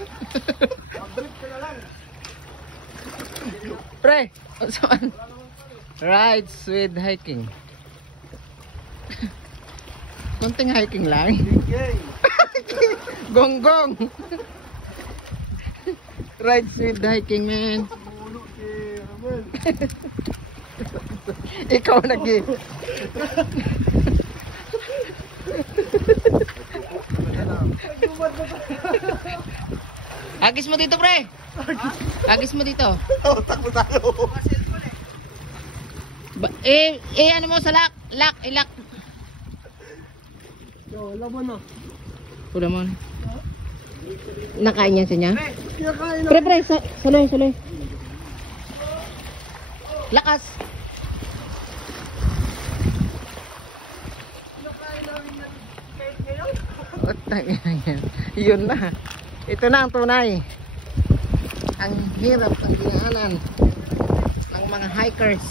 Mag-drift ka na lang. Pre, saan? Rides with hiking. Konting hiking lang. Okay. Gonggong. Rides with hiking, man. Mulo si Ramel. Ikaw lagi. Agis mo dito, pre. Agis mo dito. Oh, takbo tayo. Ano mo sa lock? Lock. Yo, laban na. Pula mo. Nakain yan sa niya? Kinakain na. Pre, saloy. Lakas. Kinakain namin yan kahit ngayon. Yun na. Ito na ang tunay. Ang hirap ang dinaanan ng mga hikers.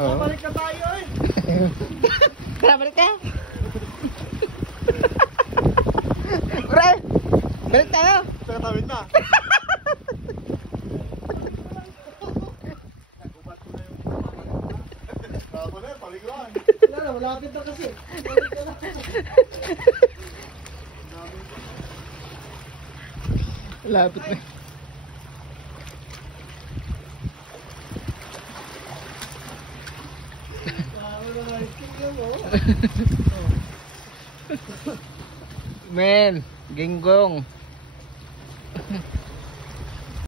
Oo. Balik na tayo eh. Tara, balik tayo. Pre, balik tayo. Nakatawid na. Bago na, paliguan. Wala na, malapit na kasi. Balik ka na. Lapit na. Men, ginggong.